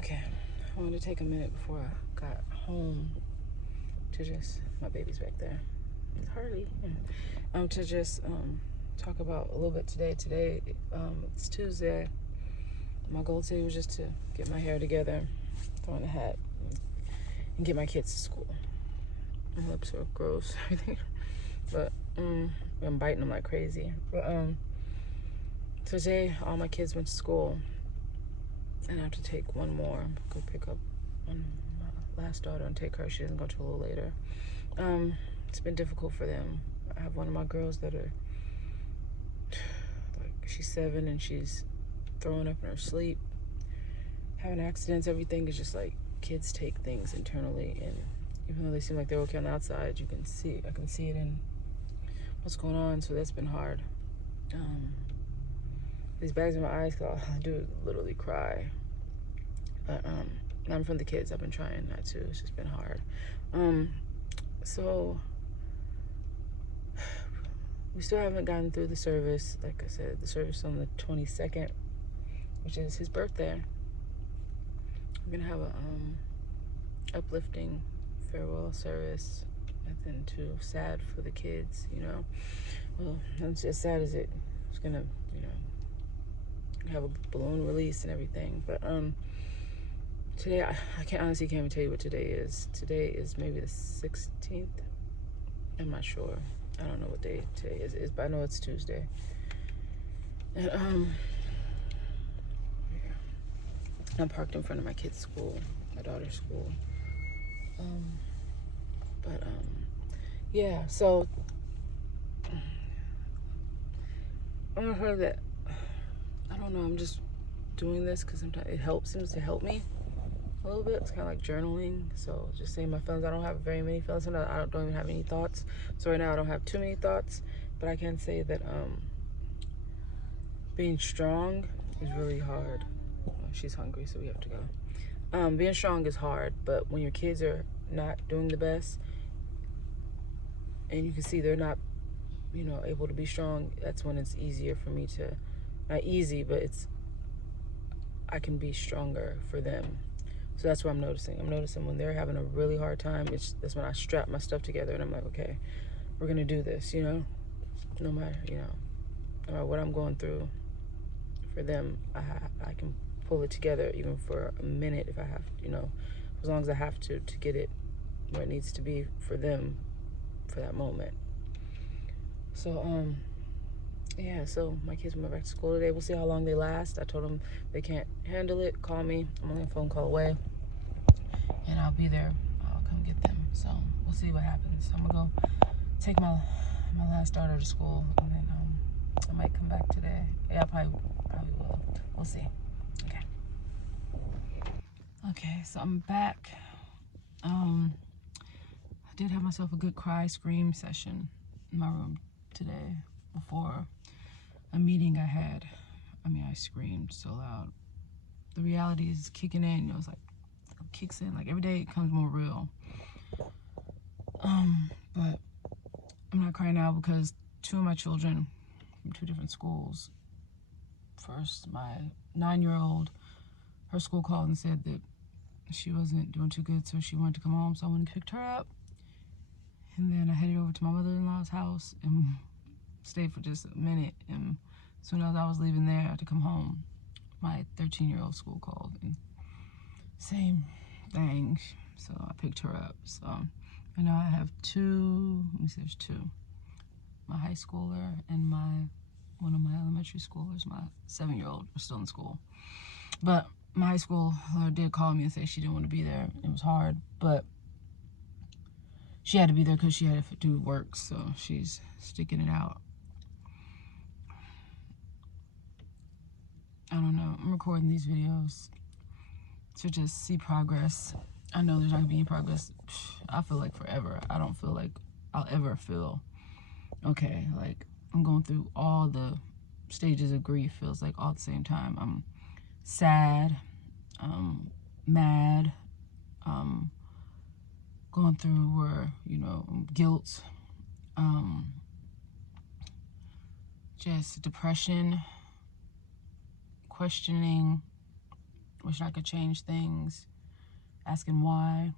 Okay, I wanted to take a minute before I got home to just, my baby's back there, Harley, to just talk about a little bit today. Today, it's Tuesday. My goal today was just to get my hair together, throw on a hat, and get my kids to school. My lips are gross, everything, but I'm biting them like crazy. But today, all my kids went to school, and I have to take one more, go pick up my last daughter and take her. She doesn't go till a little later. It's been difficult for them. I have one of my girls that are, like, she's 7 and she's throwing up in her sleep, having accidents. Everything is just like, kids take things internally, and even though they seem like they're okay on the outside, I can see it in what's going on. So that's been hard. These bags in my eyes, cause all I do is literally cry. But I'm from the kids. I've been trying not to. It's just been hard. So we still haven't gotten through the service. Like I said, the service on the 22nd, which is his birthday. We're gonna have a uplifting farewell service. Nothing too sad for the kids, you know. Well, not as sad as it's gonna, you know, have a balloon release and everything. But today I honestly can't even tell you what today is. Today is maybe the 16th. I'm not sure. I don't know what day today is, but I know it's Tuesday. And I'm parked in front of my kid's school, my daughter's school. But yeah. So I'm gonna heard that. I don't know. I'm just doing this because it seems to help me a little bit. It's kind of like journaling. So just saying my feelings. I don't have very many feelings. I don't even have any thoughts. So right now I don't have too many thoughts. But I can say that being strong is really hard. Well, she's hungry, so we have to go. Being strong is hard, but when your kids are not doing the best, and you can see they're not, you know, able to be strong, that's when it's easier for me to, not easy, but I can be stronger for them. So that's what I'm noticing. I'm noticing when they're having a really hard time, that's when I strap my stuff together and I'm like, okay, we're gonna do this, you know? No matter what I'm going through, for them, I can pull it together even for a minute if I have, as long as I have to get it where it needs to be for them for that moment. So, yeah, so my kids went back to school today. We'll see how long they last. I told them they can't handle it, call me. I'm only a phone call away. And I'll be there. I'll come get them. So we'll see what happens. I'm gonna go take my last daughter to school, and then I might come back today. Yeah, I probably will. We'll see. Okay, so I'm back. I did have myself a good cry scream session in my room today before a meeting I had. I mean, I screamed so loud. The reality is kicking in. It was like, it kicks in. Like every day it comes more real. But I'm not crying now because two of my children from two different schools. First, my 9-year-old, her school called and said that she wasn't doing too good, so she wanted to come home, so I went and picked her up. And then I headed over to my mother-in-law's house and stayed for just a minute. And as soon as I was leaving there to come home, my 13-year-old school called, and same thing. So I picked her up. So I know I have two, let me see, there's two. My high schooler and one of my elementary schoolers, my 7-year-old, are still in school. But my high schooler did call me and say she didn't want to be there. It was hard, but she had to be there because she had to do work, so she's sticking it out. I don't know. I'm recording these videos to just see progress. I know there's not gonna be any progress. I feel like forever. I don't feel like I'll ever feel okay. Like I'm going through all the stages of grief, feels like all at the same time. I'm sad, mad, going through guilt, just depression, questioning Wish I could change things. Asking why.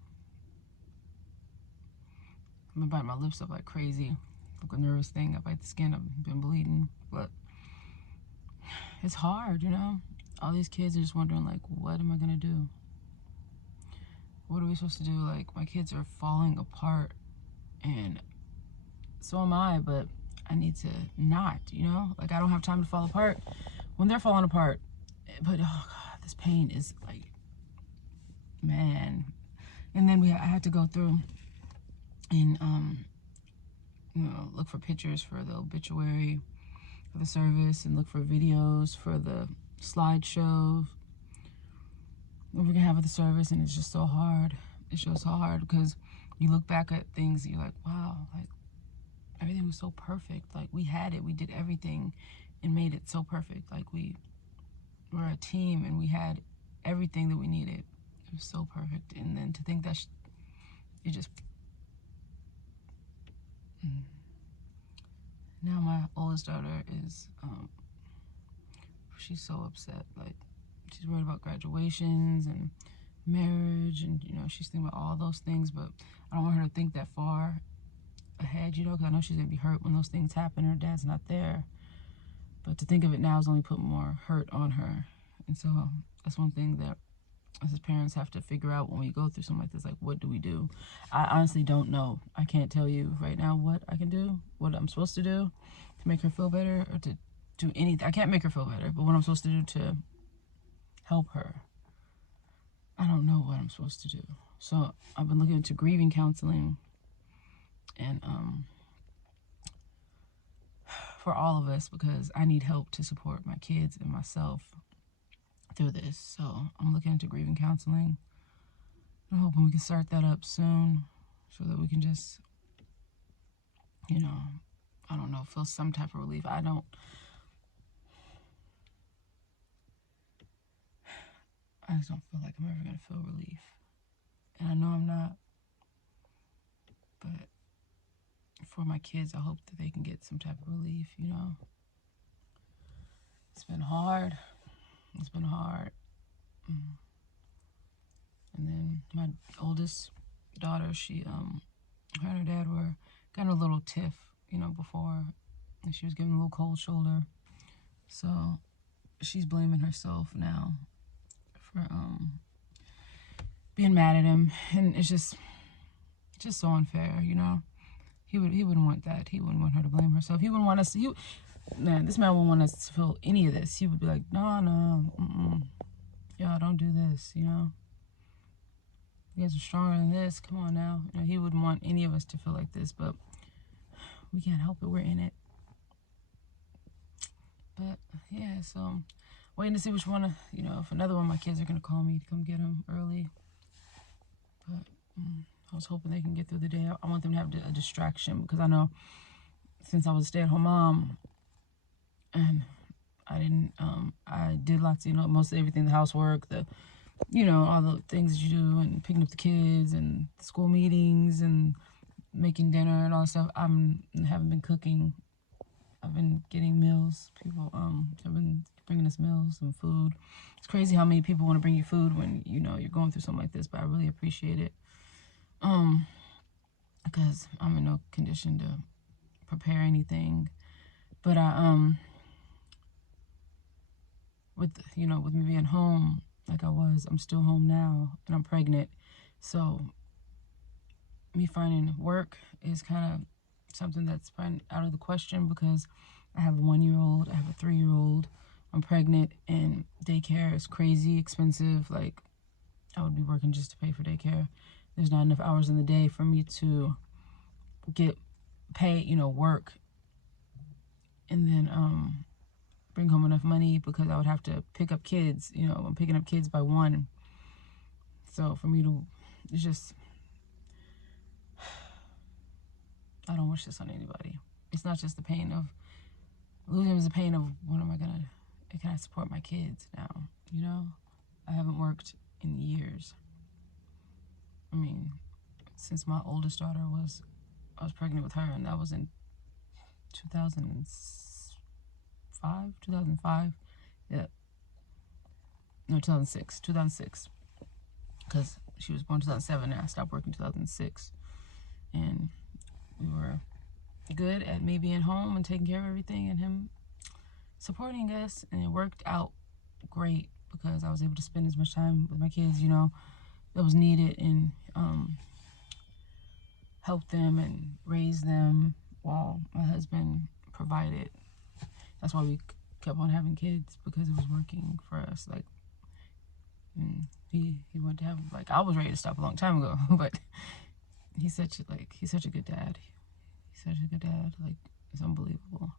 I've been biting my lips up like crazy. Like a nervous thing. I bite the skin. I've been bleeding. But it's hard, you know? All these kids are just wondering, like, what am I going to do? What are we supposed to do? Like, my kids are falling apart. And so am I, but I need to not, you know? Like, I don't have time to fall apart when they're falling apart. But, oh, God, this pain is, like, man. And then I had to go through and, you know, look for pictures for the obituary for the service and look for videos for the slideshow we're going to have at the service. And it's just so hard. It's just so hard because you look back at things and you're like, wow, like, everything was so perfect. Like, we had it. We did everything and made it so perfect. Like, we were a team and we had everything that we needed. It was so perfect. And then to think that it just... Now my oldest daughter is, she's so upset. Like, she's worried about graduations and marriage and, you know, she's thinking about all those things. But I don't want her to think that far ahead, you know, because I know she's going to be hurt when those things happen. Her dad's not there. But to think of it now is only putting more hurt on her. And so that's one thing that us as parents have to figure out when we go through something like this. Like, what do we do? I honestly don't know. I can't tell you right now what I can do, what I'm supposed to do to make her feel better or to do anything. I can't make her feel better, but what I'm supposed to do to help her, I don't know what I'm supposed to do. So I've been looking into grieving counseling and for all of us, because I need help to support my kids and myself through this. So I'm looking into grieving counseling. I'm hoping we can start that up soon so that we can just, you know, I don't know, feel some type of relief. I just don't feel like I'm ever going to feel relief. And I know I'm not. But for my kids, I hope that they can get some type of relief, you know. It's been hard. It's been hard. And then my oldest daughter, she, her and her dad were kind of a little tiff, you know, before. And she was giving a little cold shoulder. So she's blaming herself now for being mad at him. And it's just so unfair, you know. He wouldn't want that. He wouldn't want her to blame herself. He wouldn't want us to, this man wouldn't want us to feel any of this. He would be like, no, y'all don't do this, you know. You guys are stronger than this. Come on now. You know, he wouldn't want any of us to feel like this, but we can't help it. We're in it. But yeah, so waiting to see which one, you know, if another one of my kids are going to call me to come get him early. But I was hoping they can get through the day. I want them to have a distraction because I know since I was a stay-at-home mom and I did lots, you know, most of everything, the housework, you know, all the things that you do and picking up the kids and the school meetings and making dinner and all that stuff. I haven't been cooking. I've been getting meals. People have been bringing us meals and food. It's crazy how many people want to bring you food when, you know, you're going through something like this, but I really appreciate it. Because I'm in no condition to prepare anything. But with me being home like I was, I'm still home now and I'm pregnant. So me finding work is kind of something that's out of the question because I have a 1-year-old, I have a 3-year-old, I'm pregnant, and daycare is crazy expensive. Like, I would be working just to pay for daycare. There's not enough hours in the day for me to get paid, you know, work, and then bring home enough money because I would have to pick up kids. You know, I'm picking up kids by 1. So for me to, it's just, I don't wish this on anybody. It's not just the pain of losing him, it's the pain of can I support my kids now? You know, I haven't worked in years. I mean, since my oldest daughter I was pregnant with her, and that was in 2005. Yeah. No, 2006. Because she was born 2007 and I stopped working 2006. And we were good at me being home and taking care of everything and him supporting us. And it worked out great because I was able to spend as much time with my kids, you know, that was needed, and help them and raise them while my husband provided. That's why we kept on having kids, because it was working for us. Like, he wanted to have, like, I was ready to stop a long time ago, but he's such a good dad. He's such a good dad. Like, it's unbelievable.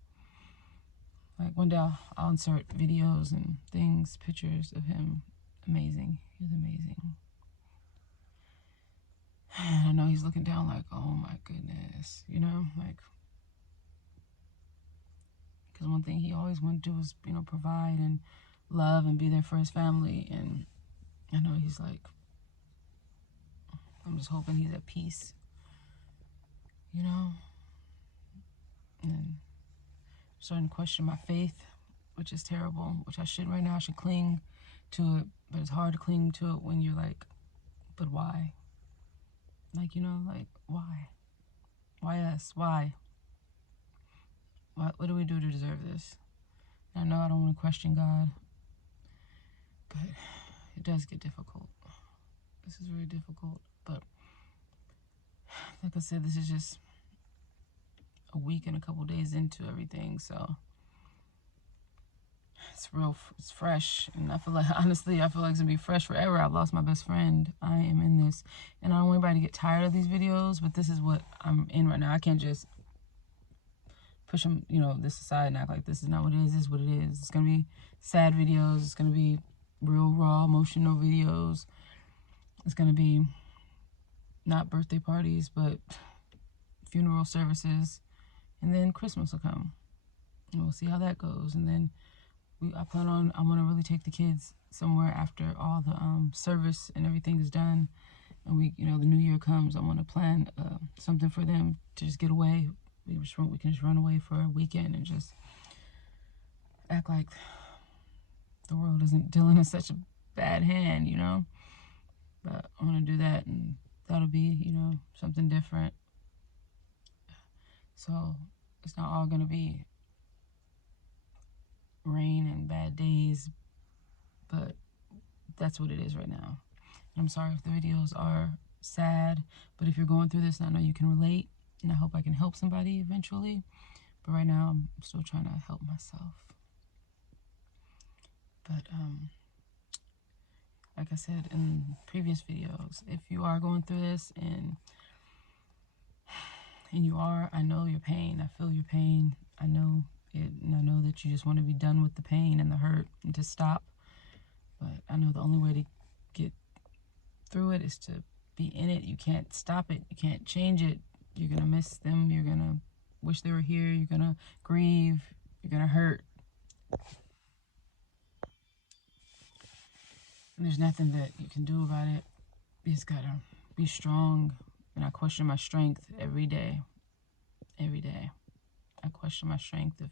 Like, one day I'll insert videos and things, pictures of him. Amazing. He's amazing. And I know he's looking down like, oh my goodness, you know, like, because one thing he always wanted to do was, you know, provide and love and be there for his family. And I know he's like, I'm just hoping he's at peace, you know, and starting to question my faith, which is terrible, which I should right now. I should cling to it, but it's hard to cling to it when you're like, but why? Like, you know, like, why? Why us? Why? What do we do to deserve this? I know I don't want to question God, but it does get difficult. This is very difficult, but like I said, this is just a week and a couple days into everything, so it's fresh, and I feel like, honestly, I feel like it's gonna be fresh forever. I've lost my best friend. I am in this, and I don't want anybody to get tired of these videos, but this is what I'm in right now. I can't just push them, you know, this aside and act like this is not what it is. This is what it is. It's gonna be sad videos. It's gonna be real raw emotional videos. It's gonna be not birthday parties, but funeral services, and then Christmas will come, and we'll see how that goes. And then I want to really take the kids somewhere after all the service and everything is done, and the new year comes. I want to plan something for them to just get away. We can just run away for a weekend and just act like the world isn't dealing us such a bad hand, you know. But I want to do that, and that'll be, you know, something different. So it's not all gonna be rain and bad days, but that's what it is right now. And I'm sorry if the videos are sad, but if you're going through this, I know you can relate, and I hope I can help somebody eventually. But right now, I'm still trying to help myself. But like I said in previous videos, if you are going through this and I know your pain. I feel your pain. I know it, and I know that you just want to be done with the pain and the hurt and to stop. But I know the only way to get through it is to be in it. You can't stop it. You can't change it. You're going to miss them. You're going to wish they were here. You're going to grieve. You're going to hurt. And there's nothing that you can do about it. You just got to be strong. And I question my strength every day. Every day. I question my strength of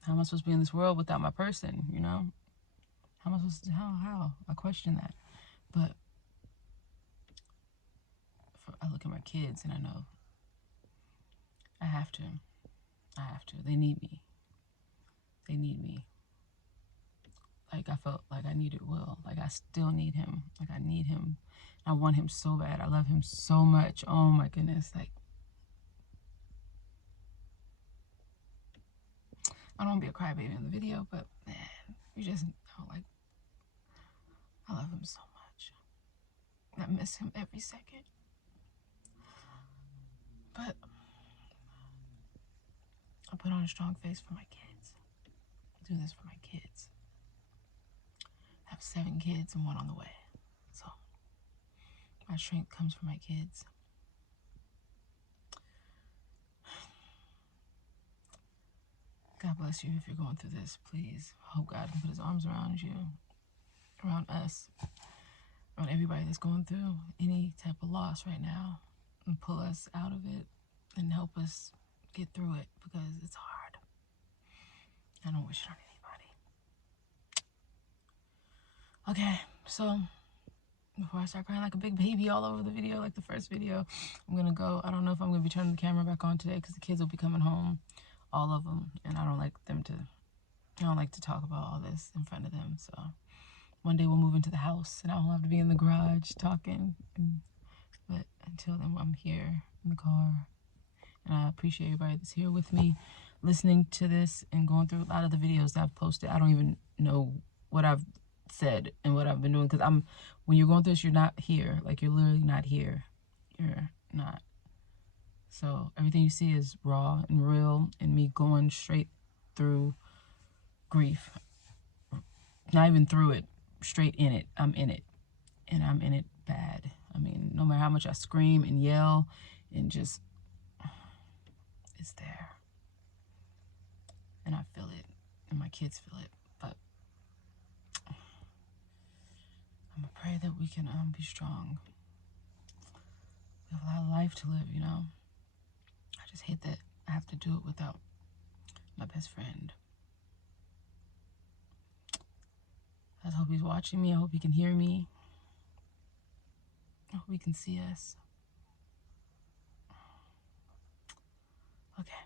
how am I supposed to be in this world without my person, you know? How am I supposed to, how? I question that. But I look at my kids and I know I have to. They need me. They need me. Like, I felt like I needed Will. Like, I still need him. Like, I need him. I want him so bad. I love him so much. Oh my goodness. Like, I don't want to be a crybaby in the video, but man, you just know, like, I love him so much. I miss him every second. But I put on a strong face for my kids. I do this for my kids. I have 7 kids and 1 on the way. So my strength comes from my kids. God bless you if you're going through this. Please, I hope God can put his arms around you, around us, around everybody that's going through any type of loss right now, and pull us out of it and help us get through it, because it's hard. I don't wish it on anybody. Okay, so before I start crying like a big baby all over the video, like the first video, I'm gonna go. I don't know if I'm gonna be turning the camera back on today because the kids will be coming home, all of them, and I don't like to talk about all this in front of them. So one day we'll move into the house and I won't have to be in the garage talking. But until then, I'm here in the car, and I appreciate everybody that's here with me, listening to this and going through a lot of the videos that I've posted. I don't even know what I've said and what I've been doing, because when you're going through this, you're not here. Like, you're literally not here. You're not. So everything you see is raw and real, and me going straight through grief. Not even through it, straight in it. I'm in it, and I'm in it bad. I mean, no matter how much I scream and yell and just, it's there. And I feel it, and my kids feel it. But I'm gonna pray that we can be strong. We have a lot of life to live, you know. I just hate that I have to do it without my best friend. I hope he's watching me. I hope he can hear me. I hope he can see us. Okay.